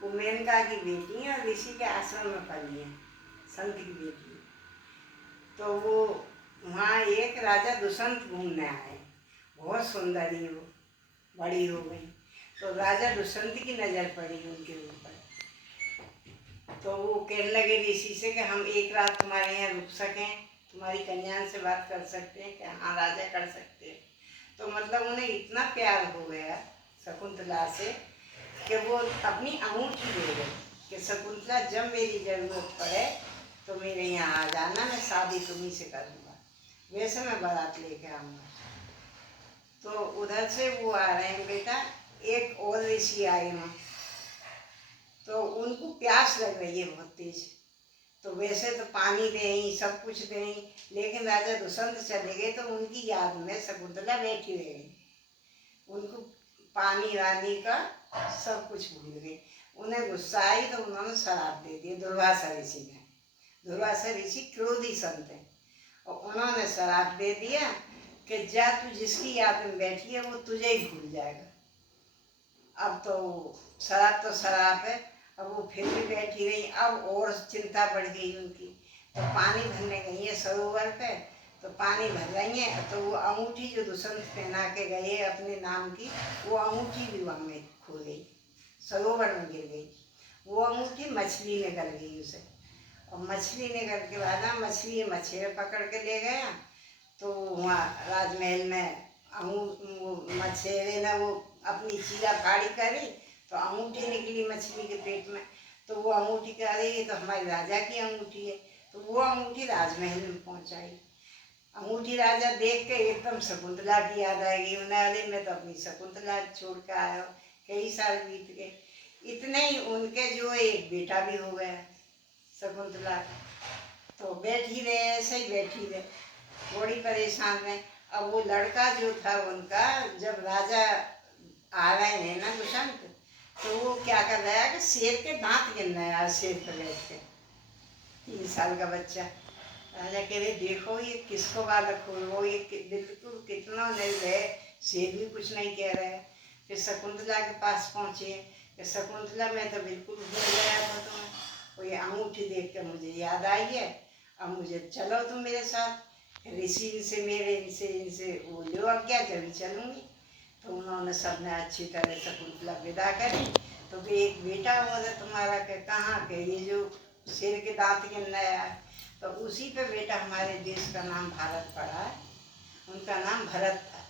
वो मेनका की बेटी है और ऋषि के आश्रम में पली है, संत की बेटी। तो वो वहाँ एक राजा दुष्यंत घूमने आए, बहुत सुंदरी वो, बड़ी हो गई। तो राजा दुष्यंत की नज़र पड़ी उनके ऊपर। तो वो कहने लगे ऋषि से कि हम एक रात तुम्हारे यहाँ रुक सकें, तुम्हारी कन्या से बात कर सकते हैं? कि हाँ राजा कर सकते हैं। तो मतलब उन्हें इतना प्यार हो गया शकुंतला से कि वो अपनी अंगूठी दे गए कि शकुंतला जब मेरी ज़रूरत पड़े तो मेरे यहाँ आ जाना, मैं शादी तुम्ही से करूँगा, वैसे मैं बारात लेके आऊँगा। तो उधर से वो आ रहे हैं बेटा, एक और ऋषि आए वहाँ। तो उनको प्यास लग रही है बहुत तेज। तो वैसे तो पानी दें, सब कुछ दें, लेकिन राजा दुष्यंत चले गए तो उनकी याद में शकुंतला बैठी रह गई। उनको पानी वानी का सब कुछ भूल गई। उन्हें गुस्सा आई तो उन्होंने शराब दे दी दुर्वासा ऋषि ने। दुर्वासा ऋषि क्रोधी संत है, और उन्होंने शराब दे दिया कि जा तू जिसकी याद में बैठी है वो तुझे ही भूल जाएगा। अब तो शराब है, अब वो फिर भी बैठी रही। अब और चिंता बढ़ गई उनकी। तो पानी भरने गई है सरोवर पे, तो पानी भर रही है तो वो अंगूठी जो दुष्यंत पहना के गए अपने नाम की, वो अंगूठी भी वहाँ में खो गई, सरोवर में गिर गई। वो अंगूठी मछली ने कर गई उसे, और मछली ने कर के बाद मछली मछेरे पकड़ के ले गया। तो वहाँ राजमहल में मछेरे ने वो अपनी चीरा फाड़ी करी तो अंगूठी निकली मछली के पेट में। तो वो अंगूठी कह रही है तो हमारे राजा की अंगूठी है। तो वो अंगूठी राजमहल में पहुंचाई। अंगूठी राजा देख के एकदम शकुंतला की याद आएगी उन्हें, अरे मैं तो अपनी शकुंतला छोड़ के आया हूँ, कई साल बीत गए। इतने ही उनके जो एक बेटा भी हो गया शकुंतला। तो बैठी रहे, ऐसे ही बैठी रहे, बड़ी परेशान रहे। अब वो लड़का जो था उनका, जब राजा आ रहे हैं ना दुष्यंत, तो वो क्या कर रहा है कि शेर के दांत गिन रहा है, शेर पर बैठ के, 3 साल का बच्चा। राजा कह रहे देखो ये किसको बालक हो, वो ये बिल्कुल कितना निर्भय, शेर भी कुछ नहीं कह रहे हैं। फिर शकुंतला के पास पहुँचे कि शकुंतला मैं तो बिल्कुल भूल गया था तुम्हें, वो ये अंगूठी देख कर मुझे याद आई है, अब मुझे चलो तुम मेरे साथ। ऋषि से मेरे इनसे वो लो आज्ञा, जब चलूँगी। तो उन्होंने सबने अच्छी तरह शकुंतला विदा करी। तो भी एक बेटा हुआ था तुम्हारा के कहाँ के, ये जो शेर के दांत गिनने आया, तो उसी पे बेटा हमारे देश का नाम भारत पड़ा है, उनका नाम भरत था।